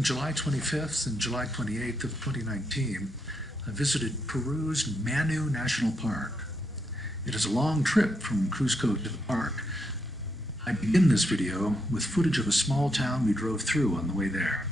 Between July 25th and July 28th of 2019, I visited Peru's Manu National Park. It is a long trip from Cusco to the park. I begin this video with footage of a small town we drove through on the way there.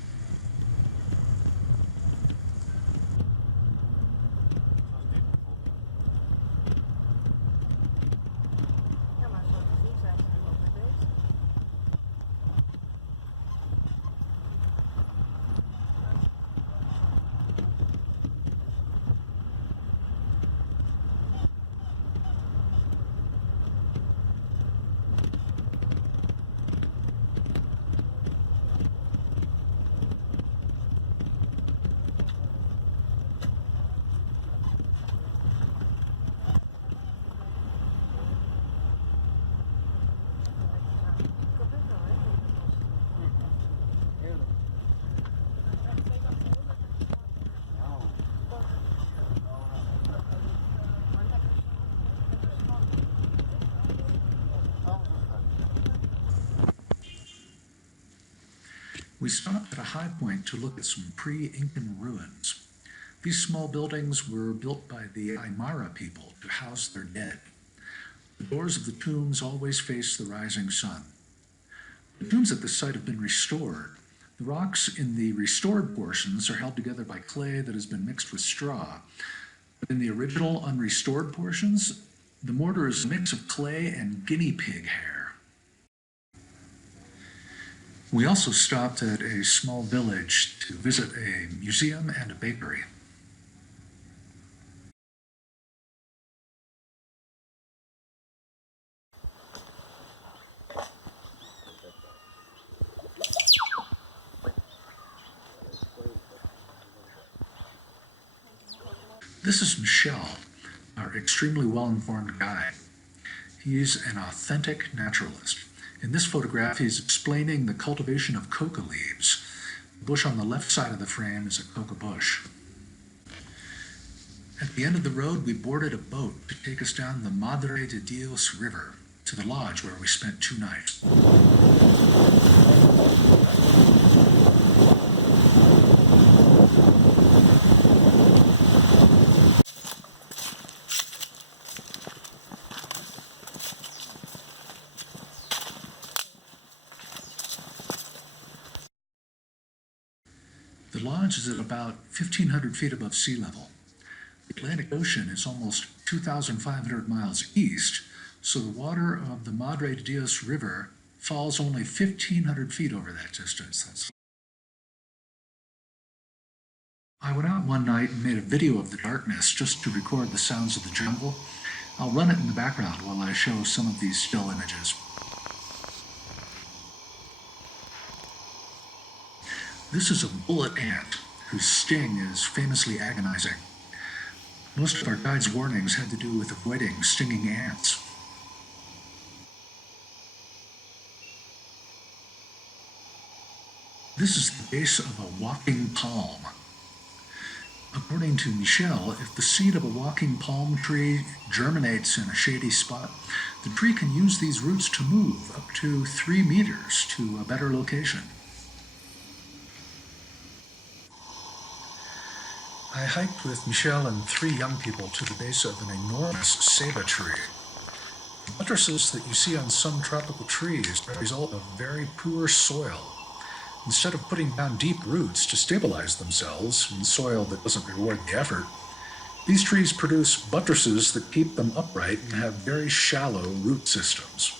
We stopped at a high point to look at some pre-Incan ruins. These small buildings were built by the Aymara people to house their dead. The doors of the tombs always face the rising sun. The tombs at this site have been restored. The rocks in the restored portions are held together by clay that has been mixed with straw. But in the original unrestored portions, the mortar is a mix of clay and guinea pig hair. We also stopped at a small village to visit a museum and a bakery. This is Michel, our extremely well-informed guide. He's an authentic naturalist. In this photograph, he's explaining the cultivation of coca leaves. The bush on the left side of the frame is a coca bush. At the end of the road, we boarded a boat to take us down the Madre de Dios River to the lodge where we spent 2 nights. The lodge is at about 1,500 feet above sea level. The Atlantic Ocean is almost 2,500 miles east, so the water of the Madre de Dios River falls only 1,500 feet over that distance. I went out one night and made a video of the darkness just to record the sounds of the jungle. I'll run it in the background while I show some of these still images. This is a bullet ant whose sting is famously agonizing. Most of our guide's warnings had to do with avoiding stinging ants. This is the base of a walking palm. According to Michel, if the seed of a walking palm tree germinates in a shady spot, the tree can use these roots to move up to 3 meters to a better location. I hiked with Michel and 3 young people to the base of an enormous ceiba tree. The buttresses that you see on some tropical trees are the result of very poor soil. Instead of putting down deep roots to stabilize themselves in soil that doesn't reward the effort, these trees produce buttresses that keep them upright and have very shallow root systems.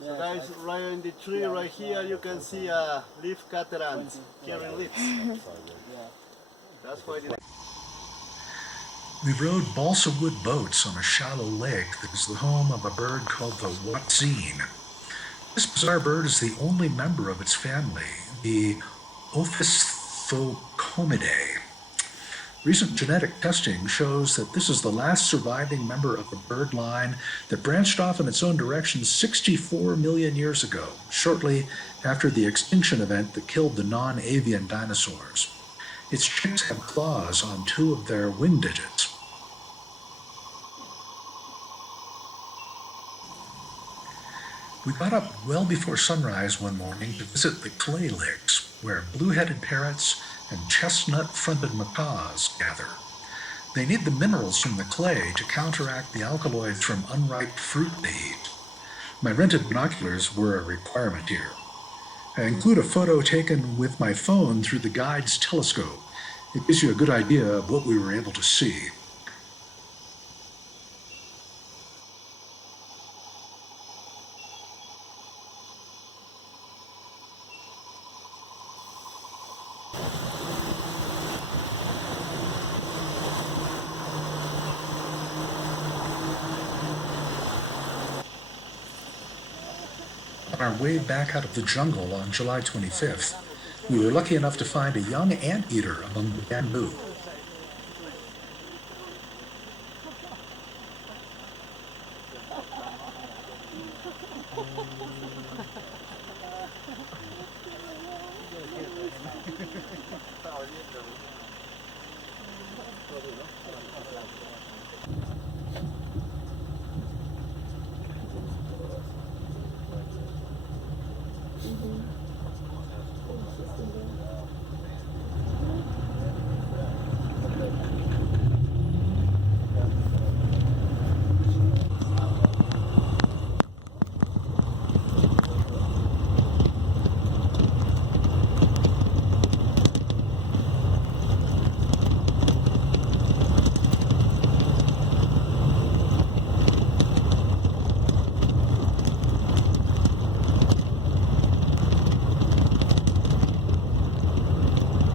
So guys, right in the tree right here, you can see a leaf cutter ant carrying leaves. That's why We rode balsa wood boats on a shallow lake that is the home of a bird called the watzine. This bizarre bird is the only member of its family, the Opisthocomidae. Recent genetic testing shows that this is the last surviving member of a bird line that branched off in its own direction 64 million years ago, shortly after the extinction event that killed the non-avian dinosaurs. Its chicks have claws on 2 of their wing digits. We got up well before sunrise one morning to visit the clay licks, where blue-headed parrots and chestnut-fronted macaws gather. They need the minerals from the clay to counteract the alkaloids from unripe fruit they eat. My rented binoculars were a requirement here. I include a photo taken with my phone through the guide's telescope. It gives you a good idea of what we were able to see. On our way back out of the jungle on July 25th, we were lucky enough to find a young anteater among the bamboo.